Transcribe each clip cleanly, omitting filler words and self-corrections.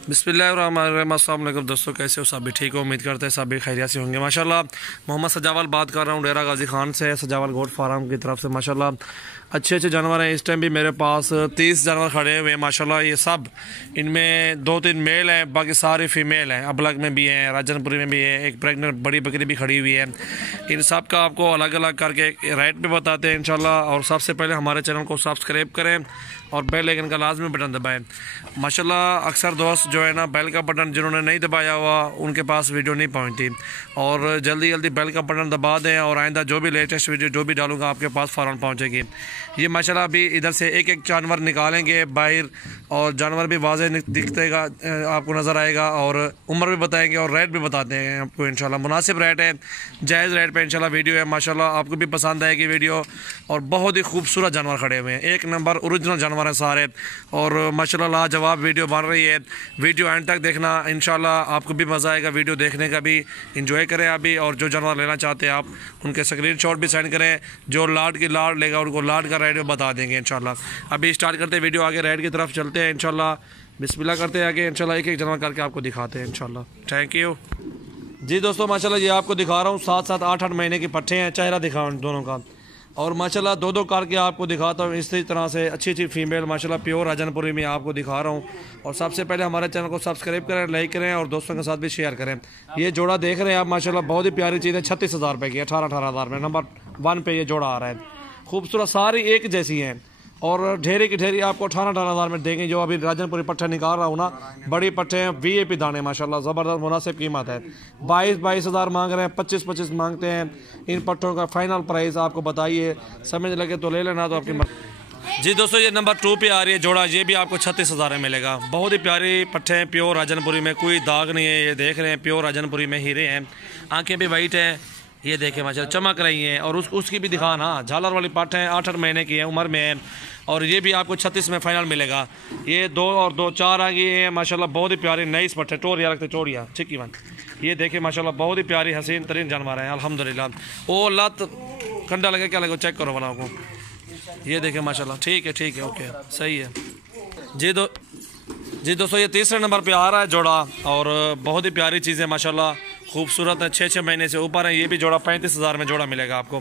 बिस्मिल्लाहिर्रहमानिर्रहीम। अस्सलाम वालेकुम दोस्तों, कैसे हो? सब भी ठीक हो? उम्मीद करते हैं सब भी खैरियत से होंगे। माशाल्लाह मोहम्मद सजावल बात कर रहा हूँ डेरा गाजी खान से, सजावल गोट फार्म की तरफ से। माशाल्लाह अच्छे अच्छे जानवर हैं। इस टाइम भी मेरे पास 30 जानवर खड़े हुए हैं माशाल्लाह। ये सब इनमें 2-3 मेल हैं, बाकी सारे फीमेल हैं। अबलग में भी हैं, राजनपुरी में भी है, एक प्रेगनेंट बड़ी बकरी भी खड़ी हुई है। इन सब का आपको अलग अलग करके रेट पे बताते हैं इंशाल्लाह। और सबसे पहले हमारे चैनल को सब्सक्राइब करें और बेल आइकन का लाजमी बटन दबाएं। माशाल्लाह अक्सर दोस्त जो है ना, बेल का बटन जिन्होंने नहीं दबाया हुआ उनके पास वीडियो नहीं पहुंचती, और जल्दी जल्दी बेल का बटन दबा दें और आइंदा जो भी लेटेस्ट वीडियो जो भी डालूंगा आपके पास फ़ौरन पहुंचेगी। ये माशाल्लाह अभी इधर से एक एक जानवर निकालेंगे बाहर, और जानवर भी वाज़े दिखतेगा, आपको नज़र आएगा, और उम्र भी बताएंगे और रेट भी बताते हैं आपको इंशाल्लाह। मुनासिब रेट है, जायज़ रेट पे इंशाल्लाह वीडियो है। माशाल्लाह आपको भी पसंद आएगी वीडियो। और बहुत ही खूबसूरत जानवर खड़े हुए हैं, एक नंबर ओरिजिनल जानवर है सारे, और माशाल्लाह लाजवाब वीडियो बन रही है। वीडियो एंड तक देखना इंशाल्लाह, आपको भी मज़ा आएगा वीडियो देखने का भी। इंजॉय करें अभी, और जो जानवर लेना चाहते हैं आप उनके स्क्रीनशॉट भी सेंड करें। जो लाड की लाड लेगा उनको लाड का रेट बता देंगे इंशाल्लाह। अभी स्टार्ट करते हैं वीडियो, आगे रेट की तरफ चलते हैं इंशाल्लाह। बिस्मिल्लाह करते हैं आगे इंशाल्लाह, एक एक जानवर करके आपको दिखाते हैं इंशाल्लाह। थैंक यू जी दोस्तों। माशाल्लाह ये आपको दिखा रहा हूँ 7-7 8-8 महीने के पट्ठे हैं। चेहरा दिखाऊँ दोनों का, और माशाल्लाह दो करके आपको दिखाता हूँ इसी तरह से। अच्छी अच्छी फीमेल माशाल्लाह प्योर राजनपुरी में आपको दिखा रहा हूँ। और सबसे पहले हमारे चैनल को सब्सक्राइब करें, लाइक करें और दोस्तों के साथ भी शेयर करें। ये जोड़ा देख रहे हैं आप माशाल्लाह, बहुत ही प्यारी चीज़ है। 36,000 रुपये की, 18-18 हज़ार में नंबर 1 पे ये जोड़ा आ रहा है। खूबसूरत सारी एक जैसी हैं, और ढेरे की ढेरी आपको 18-18 हज़ार में देंगे। जो अभी राजनपुरी पट्टे निकाल रहा हूँ ना, बड़ी पट्टे हैं, VAP दाने माशाल्लाह, ज़बरदस्त मुनासिब कीमत है। 22-22 हज़ार मांग रहे हैं, 25-25 मांगते हैं। इन पट्टों का फाइनल प्राइस आपको बताइए, समझ लगे तो ले लेना, तो आपकी जी दोस्तों। ये नंबर 2 पे आ रही है जोड़ा, ये भी आपको 36,000 में मिलेगा। बहुत ही प्यारी पट्टे हैं, प्योर राजनपुरी में, कोई दाग नहीं है। ये देख रहे हैं प्योर राजनपुरी में हीरे हैं, आंखें भी वाइट हैं। ये देखें माशाल्लाह चमक रही हैं। और उसकी भी दिखा ना, झालर वाली पाठ है, 8-8 महीने की है, उम्र में है। और ये भी आपको 36 में फाइनल मिलेगा। ये 2 और 2 4 आ गई है माशाल्लाह, बहुत ही प्यारी नई पट्टे, टोरिया रखते चोरिया चिक्की वन। ये देखें माशाल्लाह, बहुत ही प्यारी हसीन तरीन जानवर है अल्हम्दुलिल्लाह। ओ लत कंडा लगे क्या लगे, चेक करो बनाओ को। ये देखें माशाल्लाह, ठीक है ओके सही है जी दोस्तों। ये तीसरे नंबर पे आ रहा है जोड़ा, और बहुत ही प्यारी चीज़ है माशाल्लाह, खूबसूरत है, 6-6 महीने से ऊपर है। ये भी जोड़ा 35,000 में जोड़ा मिलेगा आपको।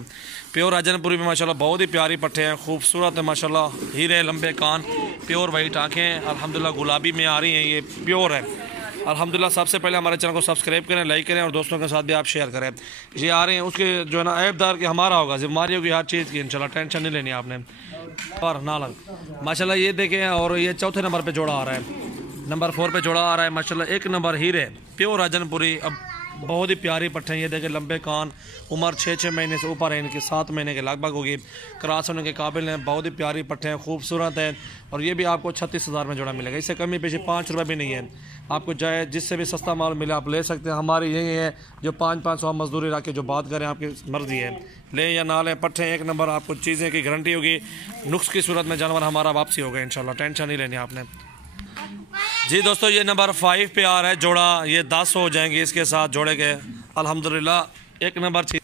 प्योर राजनपुरी में माशाल्लाह बहुत ही प्यारी पट्टे हैं, खूबसूरत है माशाल्लाह। हीरे लंबे कान, प्योर वाइट आँखें, अल्हम्दुलिल्लाह गुलाबी में आ रही हैं, ये प्योर है अल्हम्दुलिल्लाह। सबसे पहले हमारे चैनल को सब्सक्राइब करें, लाइक करें और दोस्तों के साथ भी आप शेयर करें। ये आ रहे हैं, उसके जो है ना ऐबदार कि हमारा होगा, जिम्मेदारी होगी हर चीज़ की इंशाल्लाह, टेंशन नहीं लेनी आपने। और ना लग माशाल्लाह ये देखें। और ये चौथे नंबर पर जोड़ा आ रहा है, नंबर 4 पे जोड़ा आ रहा है माशाल्लाह, एक नंबर हीरे प्योर राजनपुरी। अब बहुत ही प्यारी पट्टे हैं, ये देखें लंबे कान, उम्र 6-6 महीने से ऊपर है इनके, 7 महीने के लगभग होगी, क्रॉस होने के काबिल हैं। बहुत ही प्यारी पट्टे हैं, खूबसूरत हैं। और ये भी आपको 36,000 में जोड़ा मिलेगा। इससे कमी पेशी 5 रुपये भी नहीं है। आपको चाहे जिससे भी सस्ता माल मिले आप ले सकते हैं। हमारी यही है जो 500-500 मजदूरी रख के जो बात करें, आपकी मर्जी है, लें या ना लें। पट्टे एक नंबर, आपको चीज़ें की गारंटी होगी। नुक्स की सूरत में जानवर हमारा वापसी होगा इंशाल्लाह, टेंशन नहीं लेनी आपने जी दोस्तों। ये नंबर 5 पे आ रहा है जोड़ा, ये 10 हो जाएंगे इसके साथ जोड़े के अल्हम्दुलिल्लाह। एक नंबर चीज़,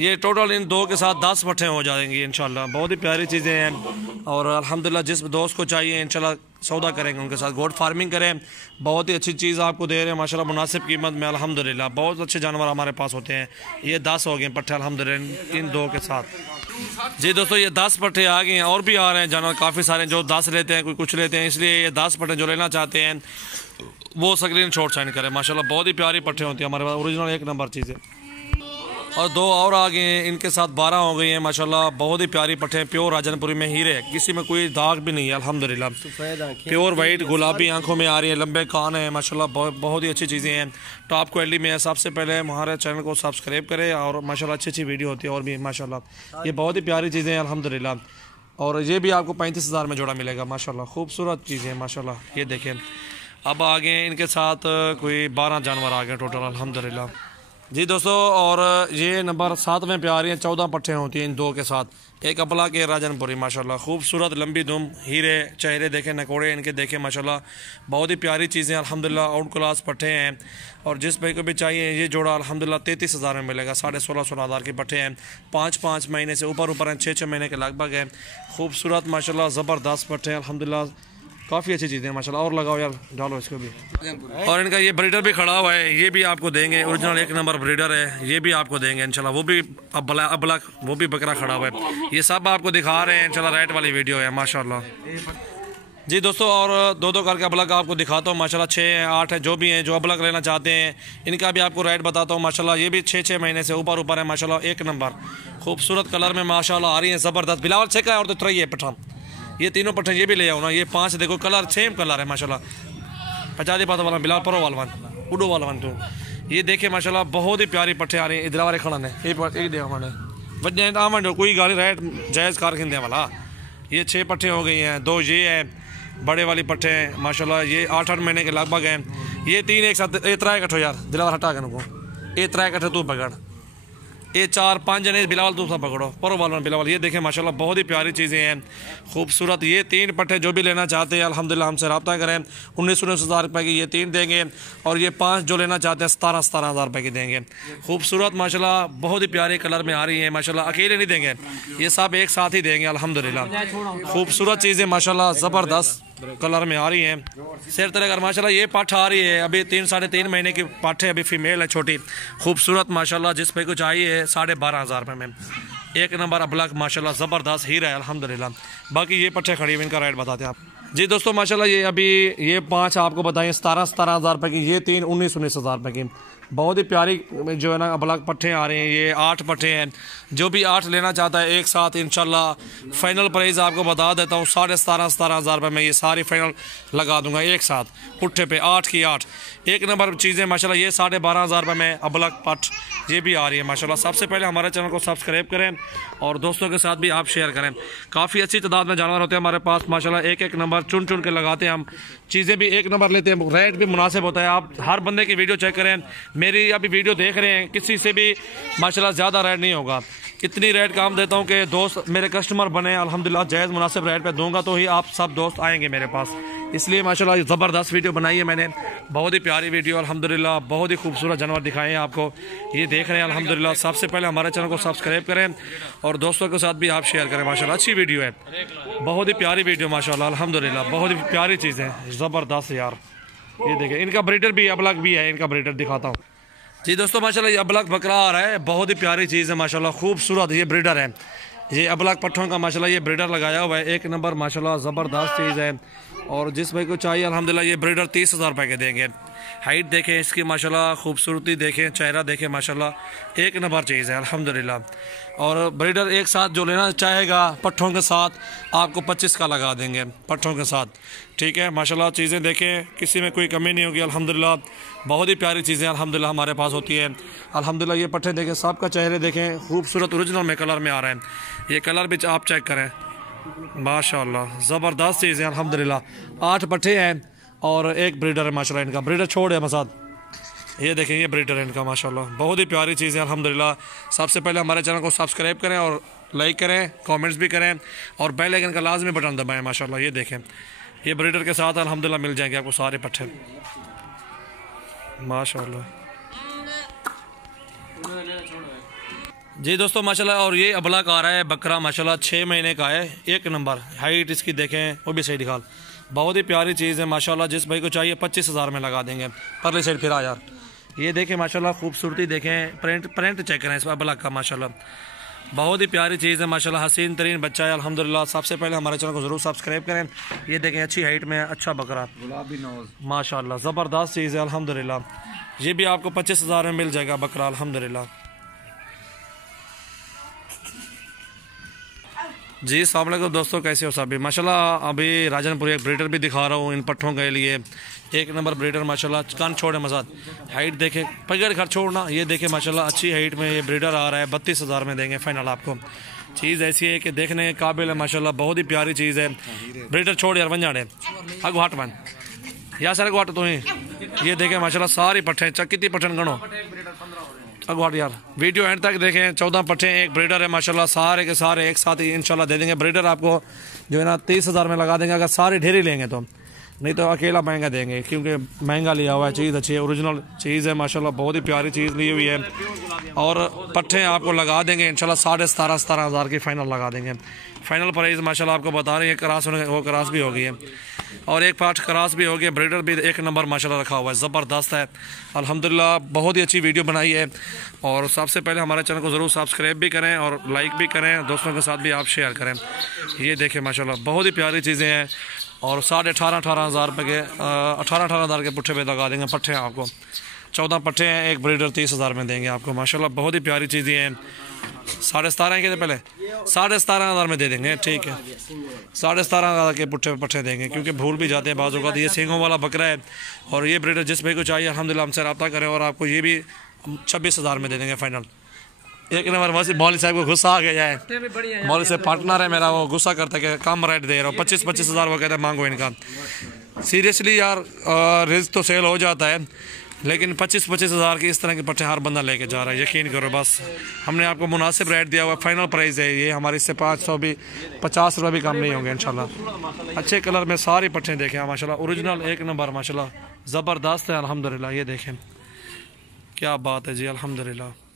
ये टोटल इन 2 के साथ 10 पट्टे हो जाएंगे इंशाल्लाह। बहुत ही प्यारी चीज़ें हैं, और अल्हम्दुलिल्लाह जिस दोस्त को चाहिए इंशाल्लाह सौदा करेंगे उनके साथ। गोट फार्मिंग करें, बहुत ही अच्छी चीज़ आपको दे रहे हैं माशाल्लाह, मुनासिब कीमत में अल्हम्दुलिल्लाह। बहुत अच्छे जानवर हमारे पास होते हैं। ये 10 हो गए पट्टे अल्हम्दुलिल्लाह इन 2 के साथ जी दोस्तों। ये 10 पट्टे आ गए हैं, और भी आ रहे हैं जानवर काफ़ी सारे, जो 10 लेते हैं कोई कुछ लेते हैं। इसलिए ये 10 पट्टे जो लेना चाहते हैं वो स्क्रीनशॉट सेंड करें। माशाल्लाह बहुत ही प्यारी पट्टे होती है हमारे पास, ओरिजिनल एक नंबर चीज़ है। और 2 और आ गए हैं, इनके साथ 12 हो गई हैं माशाल्लाह। बहुत ही प्यारी पट्टे हैं, प्योर राजनपुरी में हीरे, किसी में कोई दाग भी नहीं है अल्हम्दुलिल्लाह। प्योर वाइट गुलाबी आंखों में आ रही है, लंबे कान है माशाल्लाह, बहुत ही अच्छी चीज़ें हैं, टॉप क्वालिटी में है। सबसे पहले हमारे चैनल को सब्सक्राइब करें, और माशाल्लाह अच्छी वीडियो होती है और भी माशाल्लाह। ये बहुत ही प्यारी चीज़ें हैं अल्हम्दुलिल्लाह। और ये भी आपको 35,000 में जोड़ा मिलेगा माशाल्लाह, खूबसूरत चीज़ें हैं माशाल्लाह। ये देखें अब आगे इनके साथ कोई 12 जानवर आ गए टोटल अल्हम्दुलिल्लाह जी दोस्तों। और ये नंबर 7वें पे आ रही हैं, 14 पट्टे होती हैं इन 2 के साथ। एक अपला के राजनपुरी माशाल्लाह, खूबसूरत लंबी दुम, हीरे, चेहरे देखें, नकोड़े इनके देखें माशाल्लाह। बहुत ही प्यारी चीज़ें अल्हम्दुलिल्लाह, आउट क्लास पट्टे हैं। और जिस भाई को भी चाहिए ये जोड़ा अल्हम्दुलिल्लाह 33,000 में मिलेगा। 16,500 हज़ार के पट्टे हैं, 5-5 महीने से ऊपर हैं, 6-6 महीने के लगभग हैं। खूबसूरत माशाल्लाह ज़बरदस्त पट्टे हैं अल्हम्दुलिल्लाह। काफ़ी अच्छी चीज़ें माशाल्लाह। और लगाओ यार, डालो इसको भी। और इनका ये ब्रीडर भी खड़ा हुआ है, ये भी आपको देंगे, ओरिजिनल 1 नंबर ब्रीडर है, ये भी आपको देंगे इंशाल्लाह। वो भी अबलक वो भी बकरा खड़ा हुआ है, ये सब आपको दिखा रहे हैं इंशाल्लाह। रेट वाली वीडियो है माशाल्लाह जी दोस्तों। और दो करके अबलक आपको दिखाता हूँ माशाल्लाह। 6 है 8 है, जो भी हैं, जो अबलक लेना चाहते हैं इनका भी आपको रेट बताता हूँ माशाल्लाह। ये भी 6 महीने से ऊपर है माशाल्लाह। 1 नंबर खूबसूरत कलर में माशाल्लाह आ रही है, ज़बरदस्त। बिलावल चेक है। और तो ट्रई है पठान, ये तीनों पट्ठे ये भी ले आओ ना। ये 5 देखो कलर सेम कलर है माशाल्लाह। 50 पाता वाला बिलाल परो वाला वन उडो वाला वन। तो ये देखे माशाल्लाह बहुत ही प्यारी पट्ठे आ रही है। इधर वाले खड़ा ने एक दे हमारे वजह आवन कोई गाड़ी रेट जायज़ कार खिंदे वाला। ये 6 पट्ठे हो गई हैं, 2 ये है बड़े वाली पट्ठे हैं माशाल्लाह। ये 8 महीने के लगभग हैं। ये 3 एक साथ 3 इकट्ठो यार दिलावर हटा के नको। ये 3 इकट्ठे तू पकड़, ये 4 5 जने बिलावल तू सब पकड़ो। परो वाला बिलावल। ये देखें माशाल्लाह बहुत ही प्यारी चीज़ें हैं, खूबसूरत। ये 3 पट्ठे जो भी लेना चाहते हैं अल्हम्दुलिल्लाह हमसे रब्ता करें। 19 हज़ार रुपये की ये 3 देंगे। और ये 5 जो लेना चाहते हैं 17 हज़ार रुपये की देंगे। खूबसूरत माशाल्लाह बहुत ही प्यारे कलर में आ रही है माशाल्लाह। अकेले नहीं देंगे, ये सब एक साथ ही देंगे अल्हम्दुलिल्लाह। खूबसूरत चीज़ें माशाल्लाह ज़बरदस्त कलर में आ रही हैं। सिर तरह कर माशाल्लाह। ये पाठ आ रही है अभी 3 साढ़े 3 महीने की पाठ है, अभी फीमेल है छोटी खूबसूरत माशाल्लाह। जिस पे को चाहिए 12.5 हज़ार रुपये में 1 नंबर अबलक माशाल्लाह ज़बरदस्त हीरा है अल्हम्दुलिल्लाह। बाकी ये पट्टे खड़ी हुई, इनका रेट बताते हैं आप जी दोस्तों माशाल्लाह। ये अभी ये 5 आपको बताइए 17 हज़ार रुपये की। ये 3 19 हज़ार रुपये की। बहुत ही प्यारी जो है ना अबलक पट्टे आ रहे हैं। ये 8 पट्टे हैं, जो भी 8 लेना चाहता है एक साथ इंशाल्लाह फाइनल प्राइस आपको बता देता हूँ 17.5 हज़ार रुपये में ये सारी फाइनल लगा दूंगा एक साथ पुट्ठे पे 8 की 8 1 नंबर चीज़ें माशाल्लाह। ये 12.5 हज़ार रुपये में अबलक पट ये भी आ रही है माशाल्लाह। सबसे पहले हमारे चैनल को सब्सक्राइब करें और दोस्तों के साथ भी आप शेयर करें। काफ़ी अच्छी तादाद में जानवर होते हैं हमारे पास माशाल्लाह। 1 नंबर चुन के लगाते हैं हम, चीज़ें भी 1 नंबर लेते हैं, रेट भी मुनासिब होता है। आप हर बंदे की वीडियो चेक करें, मेरी अभी वीडियो देख रहे हैं, किसी से भी माशाल्लाह ज़्यादा रेट नहीं होगा। इतनी रेट काम देता हूँ कि दोस्त मेरे कस्टमर बने अल्हम्दुलिल्लाह। जायज़ मुनासिब रेट पे दूंगा तो ही आप सब दोस्त आएंगे मेरे पास। इसलिए माशाल्लाह ज़बरदस्त वीडियो बनाई है मैंने, बहुत ही प्यारी वीडियो अल्हम्दुलिल्लाह। बहुत ही खूबसूरत जानवर दिखाए हैं आपको, ये देख रहे हैं अल्हम्दुलिल्लाह। सबसे पहले हमारे चैनल को सब्सक्राइब करें और दोस्तों के साथ भी आप शेयर करें माशाल्लाह। अच्छी वीडियो है, बहुत ही प्यारी वीडियो माशाल्लाह अल्हम्दुलिल्लाह। बहुत ही प्यारी चीज़ है ज़बरदस्त यार। ये देखें इनका ब्रीडर भी अबलक भी है, इनका ब्रीडर दिखाता हूँ जी दोस्तों माशाल्लाह। ये अबलक बकरा आ रहा है, बहुत ही प्यारी चीज़ है माशाल्लाह, खूबसूरत। ये ब्रीडर है, ये अबलक पट्ठों का माशाल्लाह ये ब्रीडर लगाया हुआ है 1 नंबर माशाल्लाह ज़बरदस्त चीज़ है। और जिस भाई को चाहिए अल्हम्दुलिल्लाह ये ब्रीडर 30 हज़ार रुपये के देंगे। हाइट देखें इसकी माशाल्लाह, खूबसूरती देखें, चेहरा देखें माशाल्लाह 1 नंबर चीज़ है अल्हम्दुलिल्लाह। और ब्रीडर एक साथ जो लेना चाहेगा पट्ठों के साथ आपको 25 का लगा देंगे पट्ठों के साथ, ठीक है माशाल्लाह। चीज़ें देखें, किसी में कोई कमी नहीं होगी अल्हम्दुलिल्लाह। बहुत ही प्यारी चीज़ें अल्हम्दुलिल्लाह हमारे पास होती है अल्हम्दुलिल्लाह। ये पट्ठे देखें, सबका चेहरे देखें, खूबसूरत ओरिजिनल में कलर में आ रहे हैं। ये कलर भी आप चेक करें माशाल्लाह ज़बरदस्त चीज़ है अल्हम्दुलिल्लाह। 8 पट्ठे हैं और 1 ब्रीडर है माशाल्लाह। इनका ब्रीडर छोड़ है मसाद, ये देखें ये ब्रीडर है इनका माशाल्लाह। बहुत ही प्यारी चीज़ है अल्हम्दुलिल्लाह। सबसे पहले हमारे चैनल को सब्सक्राइब करें और लाइक करें, कमेंट्स भी करें और बेल आइकन का लाजमी बटन दबाएं माशाल्लाह। ये देखें ये ब्रीडर के साथ अल्हम्दुलिल्लाह मिल जाएंगे आपको सारे पट्ठे माशाल्लाह जी दोस्तों माशाल्लाह। और ये अबलक आ रहा है बकरा माशाल्लाह 6 महीने का है, 1 नंबर हाइट इसकी देखें, वो भी सही दिखाल। बहुत ही प्यारी चीज़ है माशाल्लाह। जिस भाई को चाहिए 25 हज़ार में लगा देंगे। परली साइड फिर आ यार, ये देखें माशाल्लाह खूबसूरती देखें, प्रिंट चेक करें इस अबलक का माशाल्लाह। बहुत ही प्यारी चीज़ है माशाल्लाह, हसीन तरीन बच्चा है अल्हम्दुलिल्लाह। सबसे पहले हमारे चैनल को ज़रूर सब्सक्राइब करें। ये देखें अच्छी हाइट में अच्छा बकरा माशाल्लाह ज़बरदस्त चीज़ है अल्हम्दुलिल्लाह। ये भी आपको 25 हज़ार में मिल जाएगा बकरा अल्हम्दुलिल्लाह जी। अस्सलाम वालेकुम दोस्तों, कैसे हो सब माशाल्लाह। अभी राजनपुर एक ब्रीडर भी दिखा रहा हूँ इन पट्ठों के लिए, 1 नंबर ब्रीडर माशाल्लाह। कान छोड़े मजाद, हाइट देखें, पगड़ घर छोड़ना। ये देखें माशाल्लाह अच्छी हाइट में ये ब्रीडर आ रहा है, 32 हज़ार में देंगे फाइनल आपको। चीज़ ऐसी है कि देखने के काबिल है माशाल्लाह, बहुत ही प्यारी चीज़ है। ब्रीडर छोड़ यार वन जाने अगो हट वन या सर अगो हट तो ही। ये देखें माशाल्लाह सारी पट्ठे कितनी पट्ठन गणो अगवाट यार। वीडियो एंड तक देखें, 14 पट्ठे 1 ब्रीडर है माशाल्लाह। सारे के सारे एक साथ ही इंशाल्लाह दे देंगे। ब्रीडर आपको जो है ना 30 हज़ार में लगा देंगे अगर सारे ढेरी लेंगे तो। नहीं तो अकेला महंगा देंगे, क्योंकि महंगा लिया हुआ है, चीज़ अच्छी है, ओरिजिनल चीज़ है माशाल्लाह, बहुत ही प्यारी चीज़ ली हुई है। और पट्टे आपको लगा देंगे इंशाल्लाह 17,500 की फ़ाइनल लगा देंगे। फ़ाइनल प्राइस माशाल्लाह आपको बता रहे हैं, क्रॉस वो क्रॉस भी हो गई है और एक पार्ट क्रॉस भी हो गया, ब्रीडर भी एक नंबर माशाल्लाह रखा हुआ है, ज़बरदस्त है अल्हम्दुलिल्लाह। बहुत ही अच्छी वीडियो बनाई है और सबसे पहले हमारे चैनल को ज़रूर सब्सक्राइब भी करें और लाइक भी करें, दोस्तों के साथ भी आप शेयर करें। ये देखें माशाल्लाह बहुत ही प्यारी चीज़ें हैं और 18,500 रुपये के 18,000 के पुट्ठे पे लगा देंगे पट्टे आपको। 14 पट्टे हैं, एक ब्रीडर 30,000 में देंगे आपको माशाल्लाह। बहुत ही प्यारी चीज़ें हैं। 17,500 के पहले 17,500 में दे देंगे, ठीक है 17,500 के पुट्ठे पट्टे देंगे, क्योंकि भूल भी जाते हैं बाजू का। ये सींगों वाला बकरा है और ये ब्रीडर जिस भाई को चाहिए अल्हम्दुलिल्लाह हमसे रब्ता करें और आपको ये भी 26,000 में दे देंगे फ़ाइनल। एक नंबर मौलवी साहब को गुस्सा आ गया है, मौलवी से पार्टनर है मेरा, वो गुस्सा करता है कि कम रेट दे रहा हूँ, 25,000 वो कहते हैं मांगो इनका। सीरियसली यार रिस्क तो सेल हो जाता है, लेकिन 25,000 की इस तरह के पट्टे हर बंदा लेके जा रहा है, यकीन करो। बस हमने आपको मुनासिब रेट दिया हुआ, फाइनल प्राइस है ये हमारी, इससे 550 रुपये भी कम नहीं होंगे इंशाल्लाह। अच्छे कलर में सारे पट्टे देखें माशाल्लाह, ओरिजिनल एक नंबर माशाल्लाह, ज़बरदस्त है अल्हम्दुलिल्लाह। ये देखें क्या बात है जी अल्हम्दुलिल्लाह।